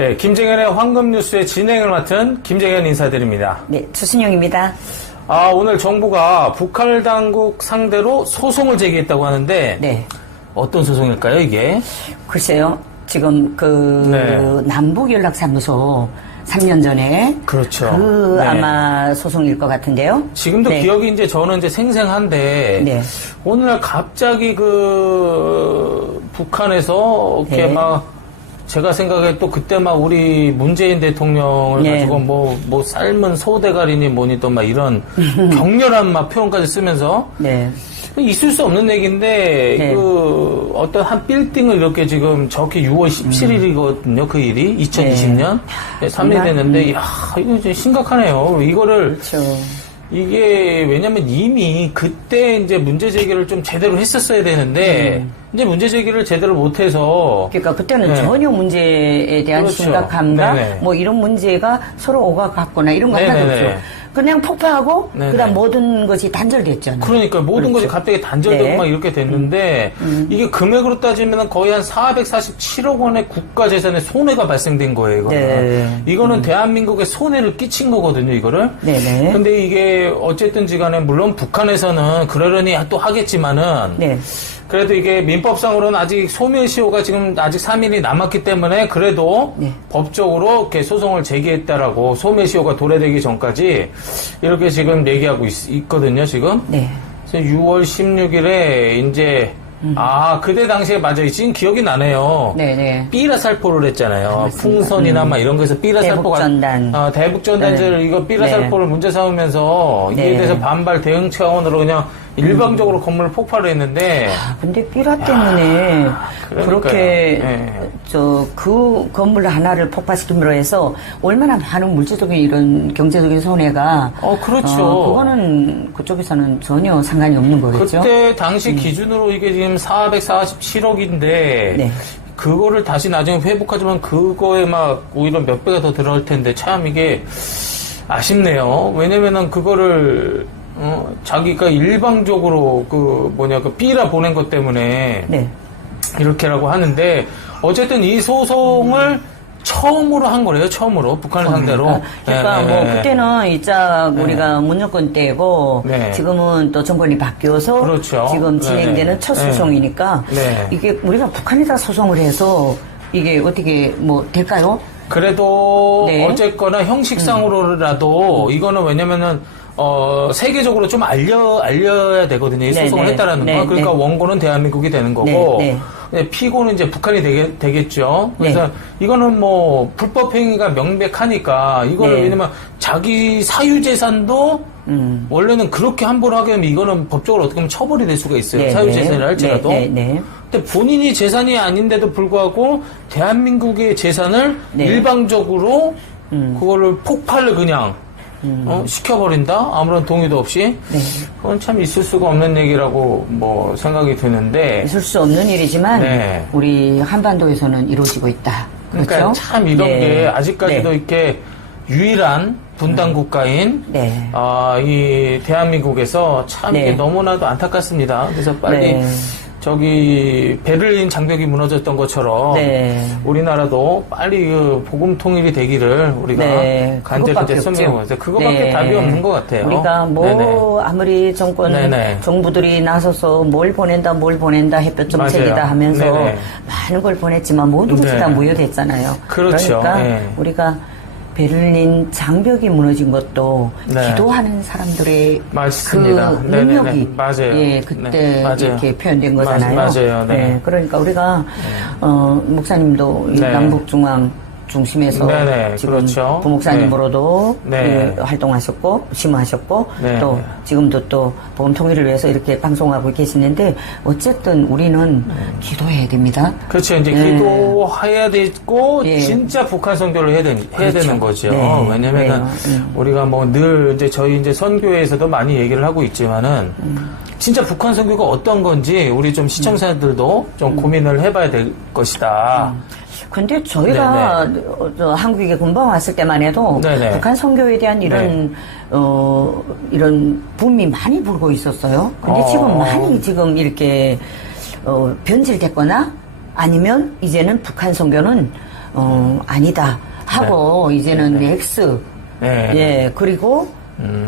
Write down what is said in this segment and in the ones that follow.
네, 김정현의 황금뉴스의 진행을 맡은 김정현 인사드립니다. 네, 추신영입니다. 오늘 정부가 북한 당국 상대로 소송을 제기했다고 하는데 네. 어떤 소송일까요, 이게? 글쎄요, 지금 남북연락사무소 3년 전에 그렇죠. 네. 아마 소송일 것 같은데요. 지금도 네. 기억이 저는 이제 생생한데 네. 오늘날 갑자기 북한에서 이렇게 네. 제가 생각해 또 그때 우리 문재인 대통령을 네. 가지고 뭐 삶은 소대가리니 뭐니 또 이런 격렬한 표현까지 쓰면서 네. 있을 수 없는 얘기인데 네. 어떤 한 빌딩을 이렇게 지금 저렇게 6월 17일이거든요. 그 일이 2020년 네. 3일이 됐는데 이거 좀 심각하네요. 이거를 그렇죠. 이게 왜냐면 이미 그때 이제 문제 제기를 좀 제대로 했었어야 되는데 이제 문제 제기를 제대로 못해서 그러니까 그때는 네. 전혀 문제에 대한 그렇죠. 심각함과 네네. 뭐 이런 문제가 서로 오가갔거나 이런 거 하나도 네네네. 없죠. 그냥 폭파하고 네네. 그다음 모든 것이 단절됐잖아요. 그러니까 모든 그렇죠. 것이 갑자기 단절되고 네. 이렇게 됐는데 이게 금액으로 따지면 거의 한 447억 원의 국가 재산의 손해가 발생된 거예요. 이거는. 네. 이거는 대한민국에 손해를 끼친 거거든요. 이거를. 네네. 근데 이게 어쨌든지 간에 물론 북한에서는 그러려니 또 하겠지만은 네. 그래도 이게 민법상으로는 아직 소멸시효가 지금 아직 3일이 남았기 때문에 그래도 네. 법적으로 이렇게 소송을 제기했다라고 소멸시효가 도래되기 전까지 이렇게 지금 얘기하고 있거든요, 지금. 네. 그래서 6월 16일에 이제 그때 당시에 맞아요. 지금 기억이 나네요. 네네. 삐라살포를 했잖아요. 풍선이나 이런 거에서 삐라살포가 대북전단. 대북전단지를 네. 이거 삐라살포를 문제 삼으면서 이에 네. 대해서 반발 대응 차원으로 그냥 일방적으로 건물을 폭발을 했는데 근데 삐라 때문에 그렇게 네. 그 건물 하나를 폭파시킴으로 해서 얼마나 많은 물질적인 이런 경제적인 손해가 그렇죠. 그거는 그쪽에서는 전혀 상관이 없는 거겠죠. 그때 당시 기준으로 이게 지금 447억인데 네. 그거를 다시 나중에 회복하지만 그거에 오히려 몇 배가 더 들어갈 텐데 참 이게 아쉽네요. 왜냐면은 그거를 자기가 일방적으로 삐라 보낸 것 때문에 네. 이렇게라고 하는데 어쨌든 이 소송을 처음으로 한 거래요. 처음으로 북한을 상대로. 그러니까 그때는 우리가 문여권 때고 네. 지금은 또 정권이 바뀌어서 그렇죠. 지금 진행되는 네. 첫 소송이니까 네. 이게 우리가 북한에다 소송을 해서 이게 어떻게 될까요? 그래도 네. 어쨌거나 형식상으로라도 이거는 왜냐면은 세계적으로 좀 알려야 되거든요. 이 소송을 네, 했다라는 네, 거. 그러니까 네. 원고는 대한민국이 되는 거고 네, 피고는 이제 북한이 되겠죠. 그래서 네. 이거는 불법 행위가 명백하니까 이거는 네. 왜냐면 자기 사유 재산도 원래는 그렇게 함부로 하게 되면 이거는 법적으로 어떻게 보면 처벌이 될 수가 있어요. 네, 사유 네. 재산을 할지라도. 네. 근데 본인이 재산이 아닌데도 불구하고 대한민국의 재산을 네. 일방적으로 그거를 폭발을 그냥 시켜버린다? 아무런 동의도 없이? 네. 그건 참 있을 수가 없는 얘기라고 생각이 드는데. 있을 수 없는 일이지만 네. 우리 한반도에서는 이루어지고 있다. 그러니까 그렇죠? 참 이런 네. 게 아직까지도 네. 이렇게 유일한 분단 국가인 네. 이 대한민국에서 참 네. 이게 너무나도 안타깝습니다. 그래서 빨리 네. 베를린 장벽이 무너졌던 것처럼 네. 우리나라도 빨리 복음 통일이 되기를 우리가 간절히 그것밖에 설명하고 있어요. 그것밖에 네. 답이 없는 것 같아요. 우리가 네네. 아무리 정부들이 나서서 뭘 보낸다 햇볕 정책이다 하면서 네네. 많은 걸 보냈지만 모든 것이 다 무효됐잖아요. 그렇죠. 그러니까 네. 우리가 베를린 장벽이 무너진 것도 네. 기도하는 사람들의 맞습니다. 그 능력이 네네네. 맞아요. 그때 네. 맞아요. 이렇게 표현된 거잖아요. 맞아요. 네. 그러니까 우리가 목사님도 이 네. 남북중앙 중심에서 네네, 지금 그렇죠. 부목사님으로도 네. 활동하셨고 심호하셨고 네. 또 지금도 또 복음 통일을 위해서 이렇게 방송하고 계시는데 어쨌든 우리는 기도해야 됩니다. 그렇죠. 이제 네. 기도해야 되고 예. 진짜 북한 선교를 해야 그렇죠. 되는 거죠. 네. 왜냐면은 우리가 늘 저희 이제 선교에서도 많이 얘기를 하고 있지만은 진짜 북한 선교가 어떤 건지 우리 좀 시청자들도 좀 고민을 해봐야 될 것이다. 근데 저희가 한국에 금방 왔을 때만 해도 네네. 북한 선교에 대한 이런 이런 붐이 많이 불고 있었어요. 근데 지금 많이 지금 이렇게 변질됐거나 아니면 이제는 북한 선교는 아니다 하고 이제는 네. X 네. 예 그리고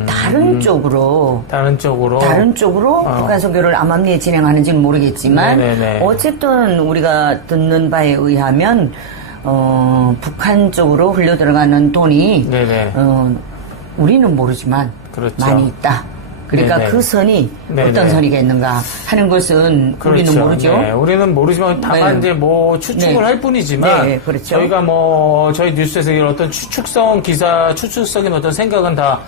다른 쪽으로 다른 쪽으로 북한 선교를 암암리에 진행하는지는 모르겠지만 네네네. 어쨌든 우리가 듣는 바에 의하면 북한 쪽으로 흘려 들어가는 돈이 네네. 우리는 모르지만 그렇죠. 많이 있다. 그러니까 네네. 그 선이 네네. 어떤 선이겠는가 하는 것은 그렇죠. 우리는 모르죠. 네, 우리는 모르지만 다만 네. 이제 뭐 추측을 네. 할 뿐이지만 네, 그렇죠. 저희가 뭐 저희 뉴스에서 이런 어떤 추측적인 어떤 생각은 다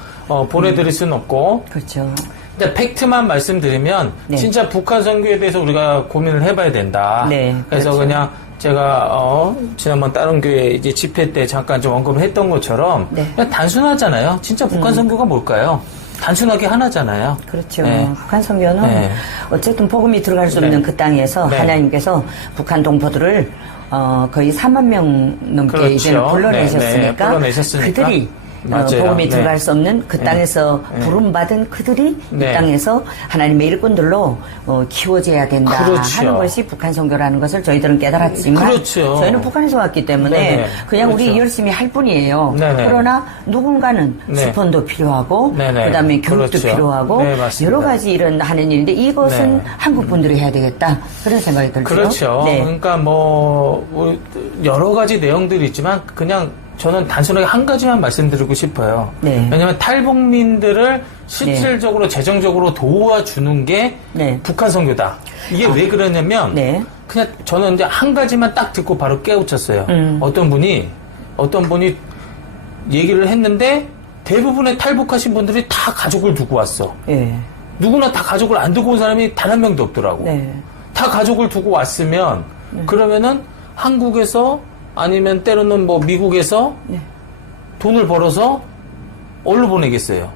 보내드릴 수는 없고 그렇죠. 근데 팩트만 말씀드리면 네. 진짜 북한 선교에 대해서 우리가 고민을 해봐야 된다. 네, 그래서 그렇죠. 그냥 제가 지난번 다른 교회 이제 집회 때 잠깐 좀 언급을 했던 것처럼 네. 그냥 단순하잖아요. 진짜 북한 선교가 뭘까요? 단순하게 하나잖아요. 그렇죠. 네. 북한 선교는 네. 어쨌든 복음이 들어갈 수 없는 네. 그 땅에서 네. 하나님께서 북한 동포들을 거의 3만 명 넘게 그렇죠. 이제는 불러내셨으니까, 네, 네. 불러내셨으니까. 그들이 맞아요. 복음이 네. 들어갈 수 없는 그 네. 땅에서 네. 부름받은 그들이 네. 이 땅에서 하나님의 일꾼들로 키워져야 된다 그렇죠. 하는 것이 북한 선교라는 것을 저희들은 깨달았지만 그렇죠. 저희는 북한에서 왔기 때문에 네네. 그냥 그렇죠. 우리 열심히 할 뿐이에요. 네네. 그러나 누군가는 네. 수폰도 필요하고 네네. 그다음에 교육도 그렇죠. 필요하고 네, 맞습니다. 여러 가지 이런 하는 일인데 이것은 네. 한국 분들이 해야 되겠다 그런 생각이 들죠. 그렇죠. 네. 그러니까 뭐 여러 가지 내용들이 있지만 그냥 저는 단순하게 한 가지만 말씀드리고 싶어요. 네. 왜냐하면 탈북민들을 실질적으로 재정적으로 도와주는 게 네. 북한 선교다. 이게 왜 그러냐면 네. 그냥 저는 이제 한 가지만 딱 듣고 바로 깨우쳤어요. 어떤 분이 얘기를 했는데 대부분의 탈북하신 분들이 다 가족을 두고 왔어. 예. 누구나 다 가족을 안 두고 온 사람이 단 한 명도 없더라고. 네. 다 가족을 두고 왔으면 그러면은 한국에서 아니면 때로는 뭐 미국에서 네. 돈을 벌어서 어디로 보내겠어요?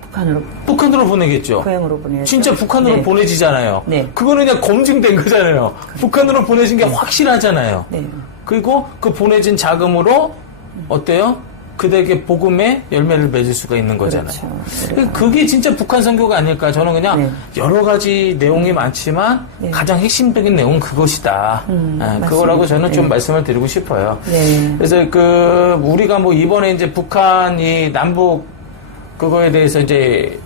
북한으로 북한으로 보내겠죠. 고향으로 보내죠. 진짜 북한으로 네. 보내지잖아요. 네. 그거는 그냥 검증된 거잖아요. 북한으로 보내진 게 확실하잖아요. 네. 그리고 그 보내진 자금으로 어때요? 그들에게 복음의 열매를 맺을 수가 있는 거잖아요. 그렇죠. 그게 진짜 북한 선교가 아닐까. 저는 그냥 네. 여러 가지 내용이 많지만 네. 가장 핵심적인 내용은 그것이다. 그거라고 저는 좀 네. 말씀을 드리고 싶어요. 네. 그래서 우리가 뭐 이번에 이제 북한이 남북 그거에 대해서 이제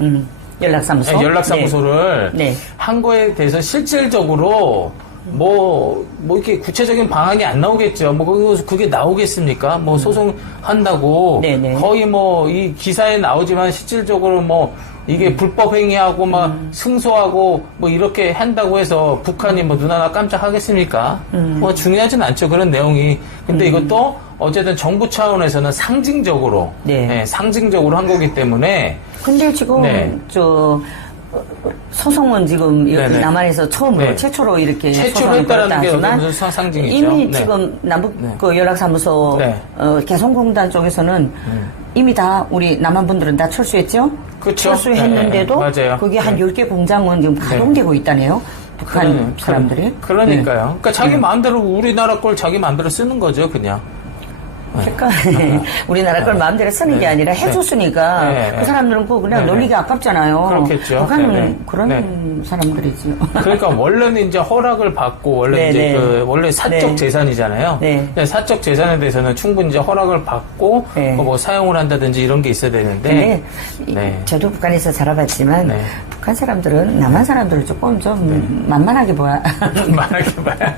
연락사무소. 연락사무소를 네. 한 거에 대해서 실질적으로 뭐 이렇게 구체적인 방안이 안 나오겠죠. 뭐 그게 나오겠습니까? 뭐 소송한다고 네네. 거의 뭐 이 기사에 나오지만 실질적으로 뭐 이게 불법 행위하고 막 승소하고 뭐 이렇게 한다고 해서 북한이 뭐 눈 하나 깜짝하겠습니까? 뭐 중요하진 않죠. 그런 내용이. 근데 이것도 어쨌든 정부 차원에서는 상징적으로 네. 상징적으로 한 거기 때문에 근데 지금 네. 소송은 지금 네네. 남한에서 처음으로 네. 최초로 이렇게 최초로 소송을 했다라는 걸었다 게 하지만 무슨 상징이죠. 이미 네. 지금 남북 네. 그 연락사무소 네. 개성공단 쪽에서는 이미 다 우리 남한 분들은 다 철수했죠. 그쵸. 철수했는데도 네, 맞아요. 거기 한 10개 공장은 지금 가동되고 있다네요. 북한 사람들이. 그러니까요. 네. 그러니까 자기 마음대로 우리나라 걸 자기 마음대로 쓰는 거죠, 그냥. 그러니까 우리나라 걸 마음대로 쓰는 게 아니라 해줬으니까 네. 그 사람들은 그거 그냥 네. 놀리기 아깝잖아요. 그렇겠죠. 북한은 네, 네. 그런 네. 사람들이지요. 그러니까 원래는 이제 허락을 받고 원래 네, 이제 네. 원래 사적 네. 재산이잖아요. 네. 근데 사적 재산에 대해서는 충분히 이제 허락을 받고 네. 뭐 사용을 한다든지 이런 게 있어야 되는데. 근데 네. 저도 북한에서 자라봤지만 네. 북한 사람들은 남한 사람들을 조금 좀 만만하게 봐. 만하게 봐요.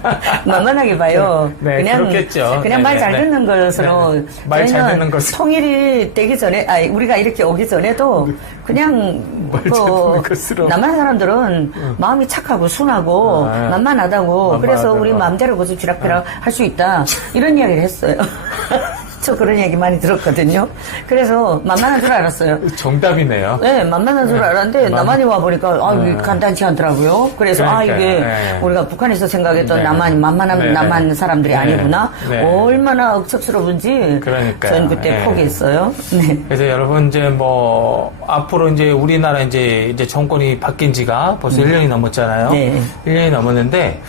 만만하게 봐요. 네, 그냥 그렇겠죠. 그냥 네, 말 네, 잘 네. 듣는 것으로 네. 말잘 듣는 것으로. 통일이 되기 전에 우리가 이렇게 오기 전에도 그냥 말잘 듣는 것으로. 남한 사람들은 마음이 착하고 순하고 아, 만만하다고 그래서 만만하다고. 우리 마음대로 고집 쥐락펴락 할 수 있다 이런 이야기를 했어요. 저 그런 얘기 많이 들었거든요. 그래서 만만한 줄 알았어요. 정답이네요. 네, 만만한 줄 알았는데 남한이 와보니까 이게 간단치 않더라고요. 그래서 그러니까요. 이게 네. 우리가 북한에서 생각했던 네. 남한이 만만한 네. 남한 사람들이 네. 아니구나. 네. 얼마나 억척스러운지 그러니까요. 전 그때 네. 포기했어요. 네. 그래서 여러분 이제 뭐 앞으로 이제 우리나라 이제 정권이 바뀐 지가 벌써 1년이 넘었잖아요. 네. 1년이 넘었는데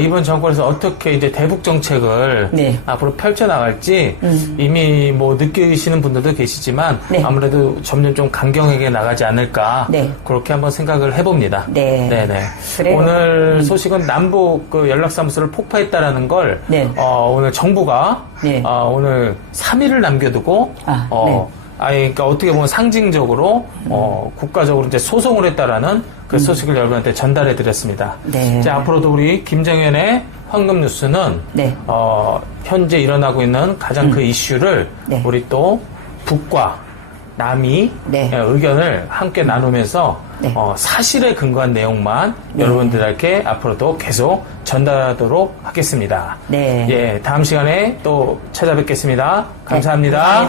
이번 정권에서 어떻게 이제 대북 정책을 네. 앞으로 펼쳐 나갈지 이미 뭐 느끼시는 분들도 계시지만 네. 아무래도 점점 좀 강경하게 나가지 않을까 네. 그렇게 한번 생각을 해봅니다. 네. 네네. 그래요. 오늘 소식은 남북 그 연락사무소를 폭파했다라는 걸 네. 오늘 정부가 네. 오늘 3일을 남겨두고 네. 그러니까 어떻게 보면 상징적으로 국가적으로 이제 소송을 했다라는 그 소식을 여러분한테 전달해 드렸습니다. 네. 자, 앞으로도 우리 김정현의 황금 뉴스는 네. 현재 일어나고 있는 가장 그 이슈를 네. 우리 또 북과 남이 네. 의견을 함께 나누면서 네. 사실에 근거한 내용만 네. 여러분들에게 앞으로도 계속 전달하도록 하겠습니다. 네. 예, 다음 시간에 또 찾아뵙겠습니다. 감사합니다.